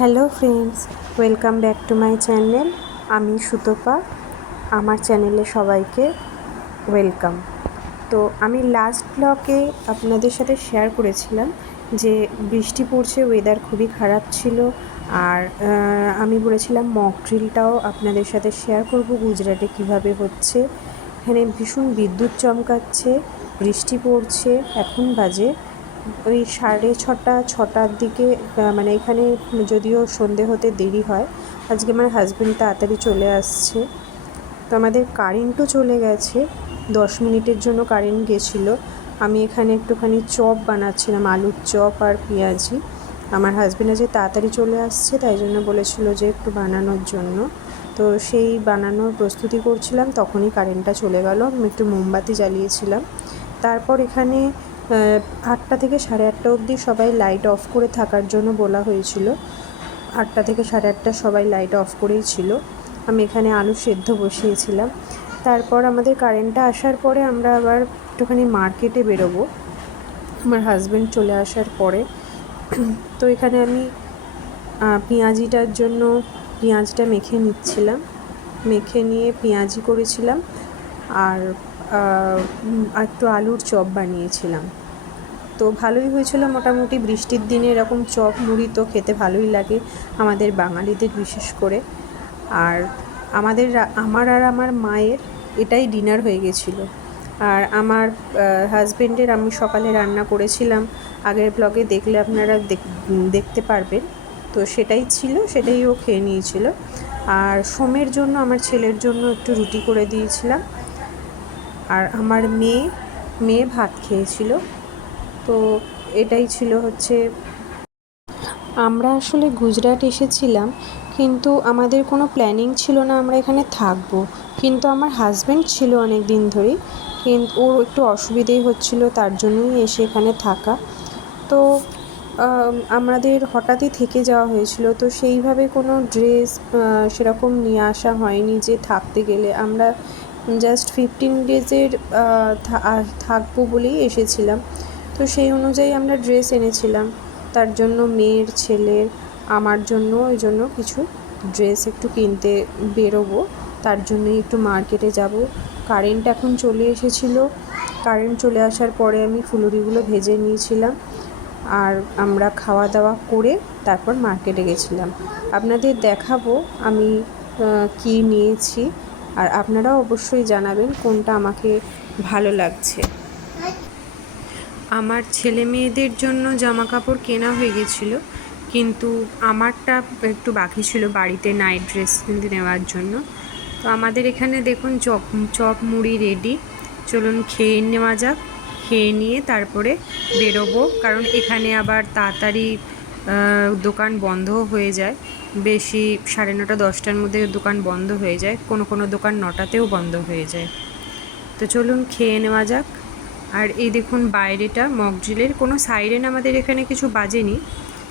Hello friends, welcome back to my channel. আমি সুতপা। আমার চ্যানেলে সবাইকে ওয়েলকাম। তো আমি লাস্ট ব্লগে আপনাদের সাথে শেয়ার করেছিলাম যে বৃষ্টি পড়ছে, ওয়েদার খুবই খারাপ ছিল। আর আমি বলেছিলাম মক ড্রিলটাও আপনাদের সাথে শেয়ার করব গুজরাটে কিভাবে হচ্ছে। এখানে ভীষণ বিদ্যুৎ চমকাচ্ছে, বৃষ্টি পড়ছে। এখন বাজে ওই 6:30-6টার দিকে। মানে এখানে যদিও সন্ধে হতে দেরি হয়, আজকে আমার হাজব্যান্ড তাড়াতাড়ি চলে আসছে। তো আমাদের কারেন্টও চলে গেছে, 10 মিনিটের জন্য কারেন্ট গেছিলো। আমি এখানে একটুখানি চপ বানাচ্ছিলাম, আলুর চপ আর পেঁয়াজি। আমার হাজব্যান্ড আজকে তাড়াতাড়ি চলে আসছে, তাই জন্য বলেছিল যে একটু বানানোর জন্য। তো সেই বানানোর প্রস্তুতি করছিলাম, তখনই কারেন্টটা চলে গেল। আমি একটু মোমবাতি জ্বালিয়েছিলাম। তারপর এখানে 8টা থেকে 8:30 অবধি সবাই লাইট অফ করে থাকার জন্য বলা হয়েছিল। 8টা থেকে 8:30 সবাই লাইট অফ করেই ছিল। আমি এখানে আলু সেদ্ধ বসিয়েছিলাম। তারপর আমাদের কারেন্টটা আসার পরে আমরা আবার একটুখানি মার্কেটে বেরোবো আমার হাজব্যান্ড চলে আসার পরে। তো এখানে আমি পেঁয়াজিটার জন্য পেঁয়াজটা মেখে নিচ্ছিলাম, মেখে নিয়ে পেঁয়াজি করেছিলাম আর একটু আলুর চপ বানিয়েছিলাম। তো ভালোই হয়েছিল মোটামুটি। বৃষ্টির দিনে এরকম চপ মুড়ি তো খেতে ভালোই লাগে আমাদের বাঙালিদের বিশেষ করে। আর আমার আর আমার মায়ের এটাই ডিনার হয়ে গেছিলো। আর আমার হাজব্যান্ডের আমি সকালে রান্না করেছিলাম, আগের ব্লগে দেখলে আপনারা দেখতে পারবেন। তো সেটাই ছিল, সেটাই ও খেয়ে নিয়েছিল। আর সোমের জন্য, আমার ছেলের জন্য একটু রুটি করে দিয়েছিলাম। আর আমার মেয়ে ভাত খেয়েছিল। তো এটাই ছিল হচ্ছে। আমরা আসলে গুজরাট এসেছিলাম, কিন্তু আমাদের কোনো প্ল্যানিং ছিল না আমরা এখানে থাকবো। কিন্তু আমার হাজব্যান্ড ছিল অনেক দিন ধরেই, কিন্তু ওর একটু অসুবিধেই হচ্ছিল, তার জন্যই এসে এখানে থাকা। তো আমাদের হঠাৎই থেকে যাওয়া হয়েছিল। তো সেইভাবে কোনো ড্রেস সেরকম নিয়ে আসা হয়নি যে থাকতে গেলে। আমরা জাস্ট 15 ডেজের থাকবো বলেই এসেছিলাম। তো সেই অনুযায়ী আমরা ড্রেস এনেছিলাম। তার জন্য মেয়ের, ছেলের, আমার জন্য ওই জন্য কিছু ড্রেস একটু কিনতে বেরোবো, তার জন্যই একটু মার্কেটে যাব। কারেন্ট এখন চলে এসেছিলো। কারেন্ট চলে আসার পরে আমি ফুলুরিগুলো ভেজে নিয়েছিলাম, আর আমরা খাওয়া দাওয়া করে তারপর মার্কেটে গেছিলাম। আপনাদের দেখাবো আমি কী নিয়েছি, আর আপনারাও অবশ্যই জানাবেন কোনটা আমাকে ভালো লাগছে। আমার ছেলে মেয়েদের জন্য জামা কাপড় কেনা হয়ে গেছিলো, কিন্তু আমারটা একটু বাকি ছিল বাড়িতে নাইট ড্রেস কিনতে নেওয়ার জন্য। তো আমাদের এখানে দেখুন চপ মুড়ি রেডি। চলুন খেয়ে নেওয়া যাক। খেয়ে নিয়ে তারপরে বেরোবো, কারণ এখানে আবার তাড়াতাড়ি দোকান বন্ধ হয়ে যায়। বেশি 9:30-10টার মধ্যে দোকান বন্ধ হয়ে যায়, কোনো দোকান 9টাতেও বন্ধ হয়ে যায়। তো চলুন খেয়ে নেওয়া যাক। আর এই দেখুন বাইরেটা মকড্রিলের কোনো সাইরেন আমাদের এখানে কিছু বাজেনি,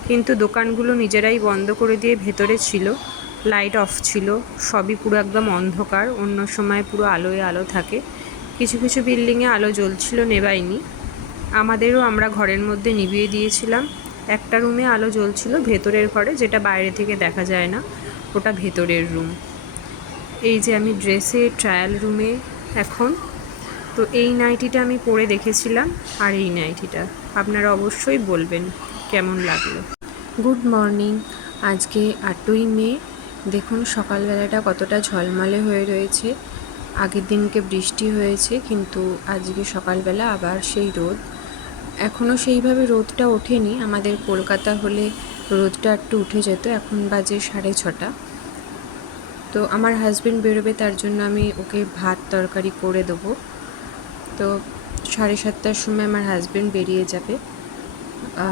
কিন্তু দোকানগুলো নিজেরাই বন্ধ করে দিয়ে ভেতরে ছিল, লাইট অফ ছিল, সবই পুরো একদম অন্ধকার। অন্য সময় পুরো আলোয় আলো থাকে। কিছু কিছু বিল্ডিংয়ে আলো জ্বলছিল, নেভায়নি। আমাদেরও আমরা ঘরের মধ্যে নিভিয়ে দিয়েছিলাম। একটা রুমে আলো জ্বলছিল, ভেতরের ঘরে, যেটা বাইরে থেকে দেখা যায় না, ওটা ভেতরের রুম। এই যে আমি ড্রেসে ট্রায়াল রুমে এখন। তো এই নাইটিটা আমি পরে দেখেছিলাম, আর এই নাইটিটা আপনারা অবশ্যই বলবেন কেমন লাগলো। Good morning. আজকে 8ই মে। দেখুন সকালবেলাটা কতটা ঝলমলে হয়ে রয়েছে। আগের দিনকে বৃষ্টি হয়েছে, কিন্তু আজকে সকালবেলা আবার সেই রোদ। এখনও সেইভাবে রোদটা ওঠেনি। আমাদের কলকাতা হলে রোদটা একটু উঠে যেত। এখন বাজে 6:30। তো আমার হাজব্যান্ড বেরোবে, তার জন্য আমি ওকে ভাত তরকারি করে দেবো। তো 7:30টার সময় আমার হাজব্যান্ড বেরিয়ে যাবে।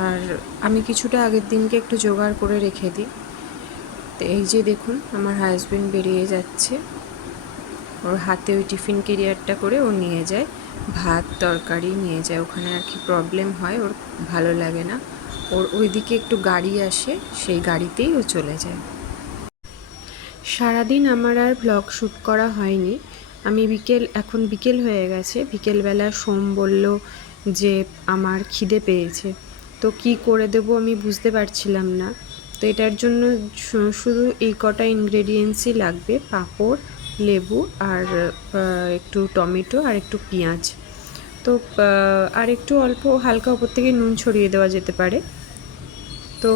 আর আমি কিছুটা আগের দিনকে একটু জোগাড় করে রেখে দিই। তো এই যে দেখুন আমার হাজব্যান্ড বেরিয়ে যাচ্ছে। ওর হাতে ওই টিফিন ক্যারিয়ারটা করে ও নিয়ে যায়, ভাত তরকারি নিয়ে যায়। ওখানে আর কি প্রবলেম হয়, ওর ভালো লাগে না। ওর ওইদিকে একটু গাড়ি আসে, সেই গাড়িতেই ও চলে যায়। সারাদিন আমার আর ব্লগ শ্যুট করা হয়নি। আমি এখন বিকেল হয়ে গেছে। বিকেলবেলা সোম বলল যে আমার খিদে পেয়েছে, তো কি করে দেবো আমি বুঝতে পারছিলাম না। তো তো এটার জন্য শুধু এই কটা ইনগ্রেডিয়েন্টসই লাগবে, পাঁপড়, লেবু আর একটু টমেটো আর একটু পেঁয়াজ। তো আর একটু অল্প হালকা উপর থেকে নুন ছড়িয়ে দেওয়া যেতে পারে। তো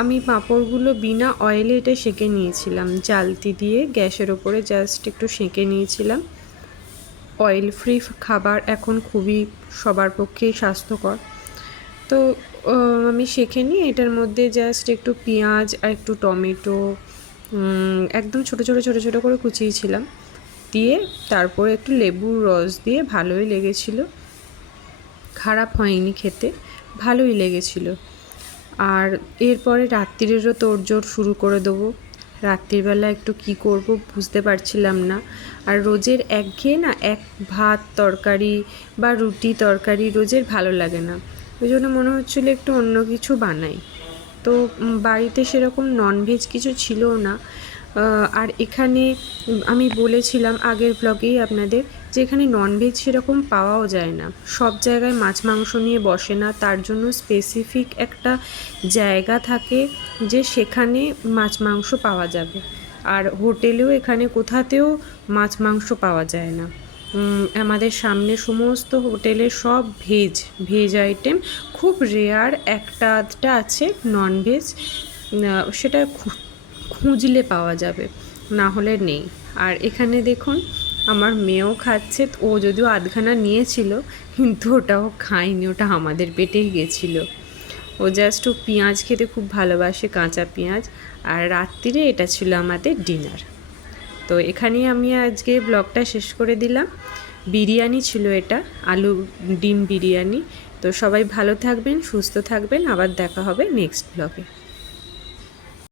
আমি পাঁপড়গুলো বিনা অয়েলে এটা সেঁকে নিয়েছিলাম, জালতি দিয়ে গ্যাসের ওপরে জাস্ট একটু সেঁকে নিয়েছিলাম। অয়েল ফ্রি খাবার এখন খুবই সবার পক্ষেই স্বাস্থ্যকর। তো আমি সেঁকে নিয়ে এটার মধ্যে জাস্ট একটু পেঁয়াজ আর একটু টমেটো একদম ছোটো ছোটো ছোটো ছোটো করে কুচিয়েছিলাম, দিয়ে তারপরে একটু লেবুর রস দিয়ে ভালোই লেগেছিলো, খারাপ হয়নি খেতে, ভালোই লেগেছিলো। আর এরপরে রাত্রিরেরও তোড়জোড় শুরু করে দেবো। রাত্রিবেলা একটু কি করব বুঝতে পারছিলাম না। আর রোজের একঘেয়ে না, এক ভাত তরকারি বা রুটি তরকারি রোজের ভালো লাগে না, ওই জন্য মনে হচ্ছিলো একটু অন্য কিছু বানাই। তো বাড়িতে সেরকম ননভেজ কিছু ছিলও না। আর এখানে আমি বলেছিলাম আগের ব্লগেই আপনাদের যে এখানে ননভেজ সেরকম পাওয়াও যায় না, সব জায়গায় মাছ মাংস নিয়ে বসে না, তার জন্য স্পেসিফিক একটা জায়গা থাকে যে সেখানে মাছ মাংস পাওয়া যাবে। আর হোটেলেও এখানে কোথাতেও মাছ মাংস পাওয়া যায় না। আমাদের সামনে সমস্ত হোটেলে সব ভেজ আইটেম, খুব রেয়ার একটা আধটা আছে ননভেজ, সেটা খুঁজলে পাওয়া যাবে, না হলে নেই। আর এখানে দেখুন আমার মেয়েও খাচ্ছে, ও যদিও আধখানা নিয়েছিল কিন্তু ওটাও খায়নি, ওটা আমাদের পেটেই গেছিলো। ও জাস্ট ও পেঁয়াজ খেতে খুব ভালোবাসে, কাঁচা পেঁয়াজ। আর রাত্রিরে এটা ছিল আমাদের ডিনার। তো এখানেই আমি আজকে ব্লগটা শেষ করে দিলাম। বিরিয়ানি ছিল এটা, আলু ডিম বিরিয়ানি। তো সবাই ভালো থাকবেন, সুস্থ থাকবেন, আবার দেখা হবে নেক্সট ব্লগে।